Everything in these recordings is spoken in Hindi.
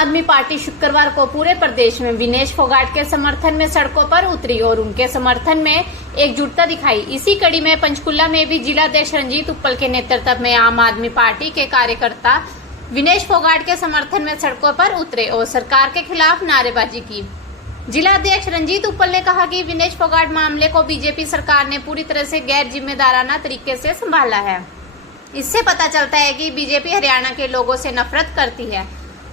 आदमी पार्टी शुक्रवार को पूरे प्रदेश में विनेश फोगाट के समर्थन में सड़कों पर उतरी और उनके समर्थन में एकजुटता दिखाई। इसी कड़ी में पंचकुला में भी जिलाध्यक्ष रंजीत उप्पल के नेतृत्व में आम आदमी पार्टी के कार्यकर्ता विनेश फोगाट के समर्थन में सड़कों पर उतरे और सरकार के खिलाफ नारेबाजी की। जिलाध्यक्ष रंजीत उप्पल ने कहा कि विनेश फोगाट मामले को बीजेपी सरकार ने पूरी तरह से गैर जिम्मेदाराना तरीके से संभाला है। इससे पता चलता है कि बीजेपी हरियाणा के लोगों से नफरत करती है।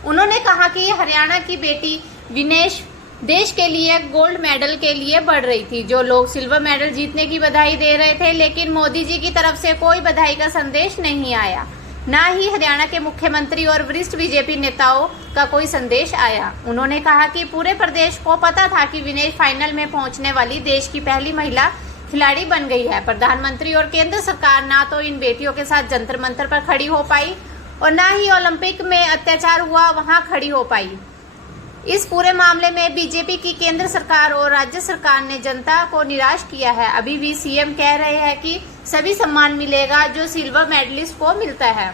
उन्होंने कहा कि हरियाणा की बेटी विनेश देश के लिए गोल्ड मेडल के लिए बढ़ रही थी। जो लोग सिल्वर मेडल जीतने की बधाई दे रहे थे, लेकिन मोदी जी की तरफ से कोई बधाई का संदेश नहीं आया, न ही हरियाणा के मुख्यमंत्री और वरिष्ठ बीजेपी नेताओं का कोई संदेश आया। उन्होंने कहा कि पूरे प्रदेश को पता था कि विनेश फाइनल में पहुंचने वाली देश की पहली महिला खिलाड़ी बन गई है। प्रधानमंत्री और केंद्र सरकार ना तो इन बेटियों के साथ जंतर मंतर पर खड़ी हो पाई और न ही ओलंपिक में अत्याचार हुआ वहां खड़ी हो पाई। इस पूरे मामले में बीजेपी की केंद्र सरकार और राज्य सरकार ने जनता को निराश किया है। अभी भी सीएम कह रहे हैं कि सभी सम्मान मिलेगा जो सिल्वर मेडलिस्ट को मिलता है।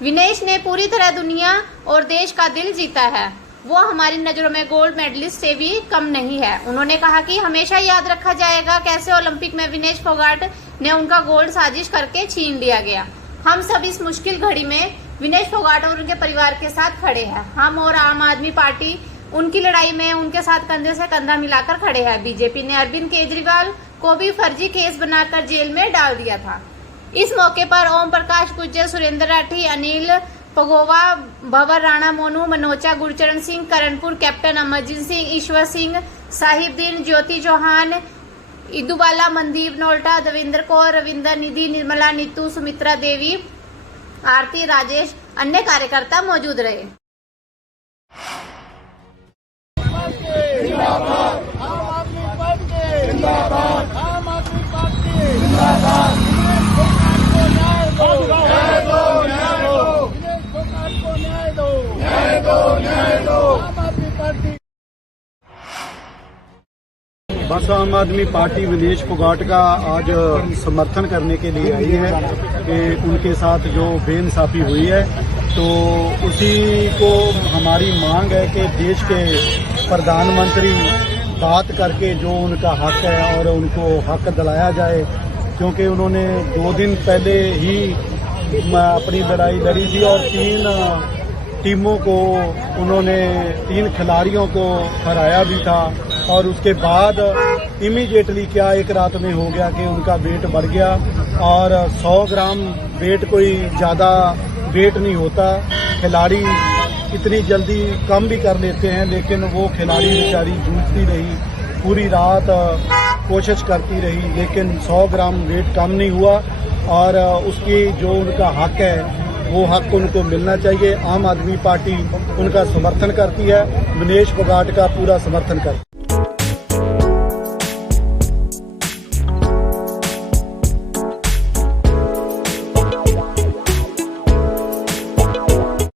विनेश ने पूरी तरह दुनिया और देश का दिल जीता है। वो हमारी नजरों में गोल्ड मेडलिस्ट से भी कम नहीं है। उन्होंने कहा कि हमेशा याद रखा जाएगा कैसे ओलंपिक में विनेश फोगाट ने उनका गोल्ड साजिश करके छीन लिया गया। हम सब इस मुश्किल घड़ी में विनेश फोगाट और उनके परिवार के साथ खड़े हैं। हम और आम आदमी पार्टी उनकी लड़ाई में उनके साथ कंधे से कंधा मिलाकर खड़े हैं। बीजेपी ने अरविंद केजरीवाल को भी फर्जी केस बनाकर जेल में डाल दिया था। इस मौके पर ओम प्रकाश गुर्जर, सुरेंद्र राठी, अनिल पगोवा, भंवर राणा, मोनू मनोचा, गुरचरण सिंह, करणपुर, कैप्टन अमरजीत सिंह, ईश्वर सिंह, साहिबदीन, ज्योति चौहान, इदुबाला, मनदीप नोल्टा, देवेंद्र कौर, रविंदर निधि, निर्मला, नीतू, सुमित्रा देवी, आरती, राजेश, अन्य कार्यकर्ता मौजूद रहे। बस आम आदमी पार्टी विनेश फोगाट का आज समर्थन करने के लिए आई है कि उनके साथ जो बेइंसाफी हुई है, तो उसी को हमारी मांग है कि देश के प्रधानमंत्री बात करके जो उनका हक है और उनको हक दिलाया जाए, क्योंकि उन्होंने 2 दिन पहले ही अपनी लड़ाई लड़ी थी और 3 टीमों को उन्होंने 3 खिलाड़ियों को हराया भी था। और उसके बाद इमीडिएटली क्या एक रात में हो गया कि उनका वेट बढ़ गया और 100 ग्राम वेट कोई ज़्यादा वेट नहीं होता। खिलाड़ी इतनी जल्दी कम भी कर लेते हैं, लेकिन वो खिलाड़ी बेचारी जूझती रही, पूरी रात कोशिश करती रही, लेकिन 100 ग्राम वेट कम नहीं हुआ और उसकी जो उनका हक है वो हक उनको मिलना चाहिए। आम आदमी पार्टी उनका समर्थन करती है, विनेश फोगाट का पूरा समर्थन करती है।